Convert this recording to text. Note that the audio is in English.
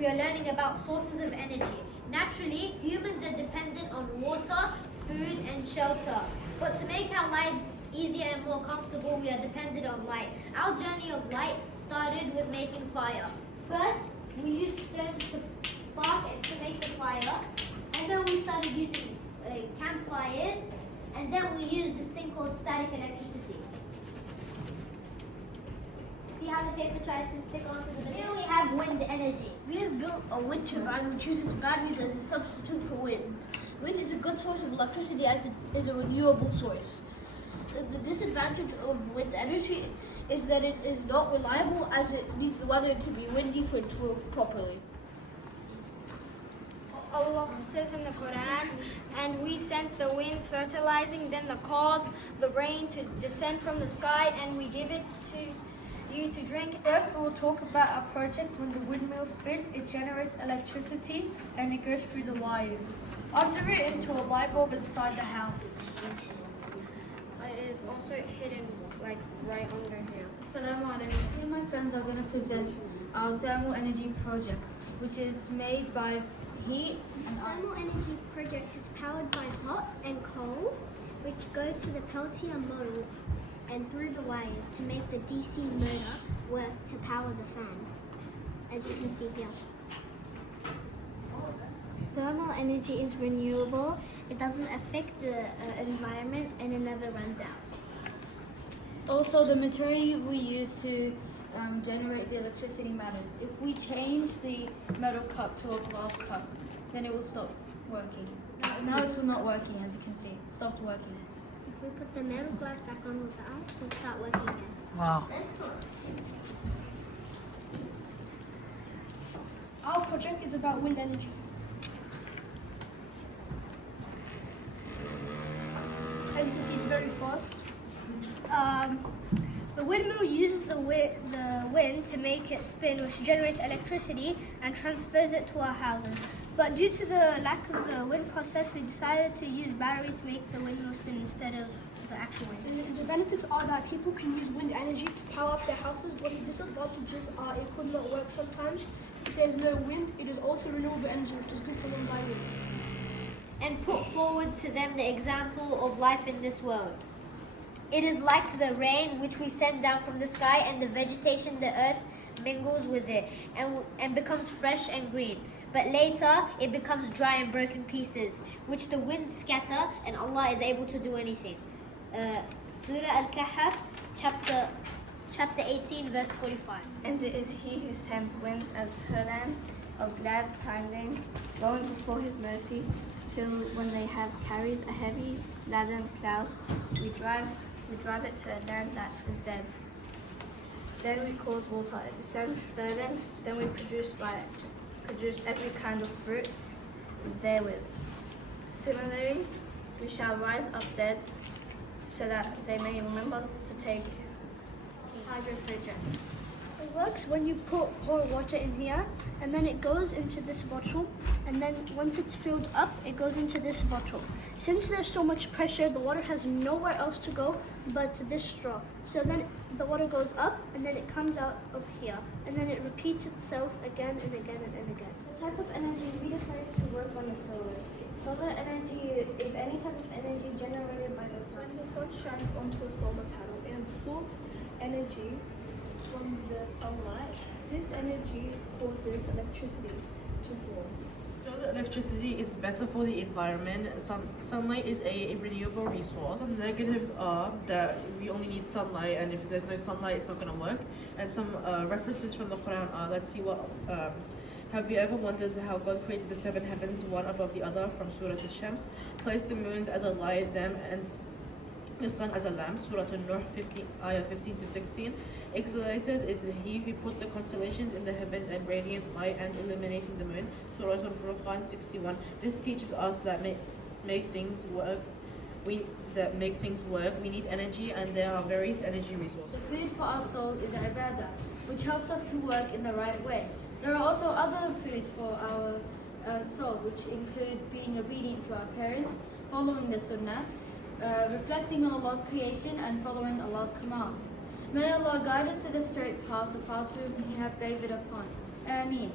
we are learning about sources of energy. Naturally, humans are dependent on water, food, and shelter. But to make our lives easier and more comfortable, we are dependent on light. Our journey of light started with making fire. First, we used stones to spark and to make the fire, and then we started using campfires, and then we used this thing called static electricity. See how the paper tries to stick onto the... Here we have wind energy. We have built a wind turbine which uses batteries as a substitute for wind. Wind is a good source of electricity as it is a renewable source. The disadvantage of wind energy is that it is not reliable as it needs the weather to be windy for it to work properly. Allah says in the Quran, and we sent the winds fertilizing, then the cause the rain to descend from the sky, and we give it to you to drink. First, we'll talk about our project. When the windmill spins, it generates electricity and it goes through the wires. Under it into a light bulb inside the house. It is also hidden like right under here. Assalamu alaikum. Me and my friends are going to present our thermal energy project, which is made by heat and The thermal energy project is powered by hot and cold, which go to the Peltier model and through the wires to make the DC motor work to power the fan, as you can see here. Thermal energy is renewable, it doesn't affect the environment, and it never runs out. Also, the material we use to generate the electricity matters. If we change the metal cup to a glass cup, then it will stop working. Now it's not working, as you can see. It stopped working. If we put the metal glass back on with the ice, we'll start working again. Wow. Our project is about wind energy. As you can see, it's very fast. The windmill uses the wind to make it spin, which generates electricity and transfers it to our houses. But due to the lack of the wind process, we decided to use battery to make the windmill spin instead of the actual wind. And the benefits are that people can use wind energy to power up their houses, but the disadvantages are it could not work sometimes. If there is no wind, it is also renewable energy, which is good for the environment. And put forward to them the example of life in this world. It is like the rain which we send down from the sky, and the vegetation, the earth, mingles with it and becomes fresh and green. But later it becomes dry and broken pieces, which the winds scatter, and Allah is able to do anything. Surah Al-Kahf, chapter 18, verse 45. And it is he who sends winds as herlands of glad tidings, blowing before his mercy, till when they have carried a heavy laden cloud, we drive it to a land that is dead. Then we cause water, it descends thirdly, then we produce every kind of fruit therewith. Similarly, we shall rise up dead, so that they may remember to take hydro project. It works when you pour water in here, and then it goes into this bottle, and then once it's filled up, it goes into this bottle. Since there's so much pressure, the water has nowhere else to go but to this straw. So then the water goes up, and then it comes out of here, and then it repeats itself again and again and again. The type of energy we decided to work on is solar. Solar energy is any type of energy generated by the sun. When the sun shines onto a solar panel, it absorbs energy from the sunlight. This energy causes electricity to form. So the electricity is better for the environment. Sunlight is a renewable resource. Some negatives are that we only need sunlight, and if there's no sunlight, it's not going to work. And some references from the Quran are, let's see what. Have you ever wondered how God created the seven heavens, one above the other, from Surah Al-Shams? Placed the moons as a light, them and the sun as a lamp, Surah An-Nur 15, ayah 15 to 16. Exalted is he who put the constellations in the heavens and radiant light and illuminating the moon, Surah Al-Furqan 61. This teaches us that make things work. We need energy, and there are various energy resources. The food for our soul is ibadah, which helps us to work in the right way. There are also other foods for our soul, which include being obedient to our parents, following the sunnah, reflecting on Allah's creation, and following Allah's command. May Allah guide us to the straight path, the path we have favored upon. Ameen.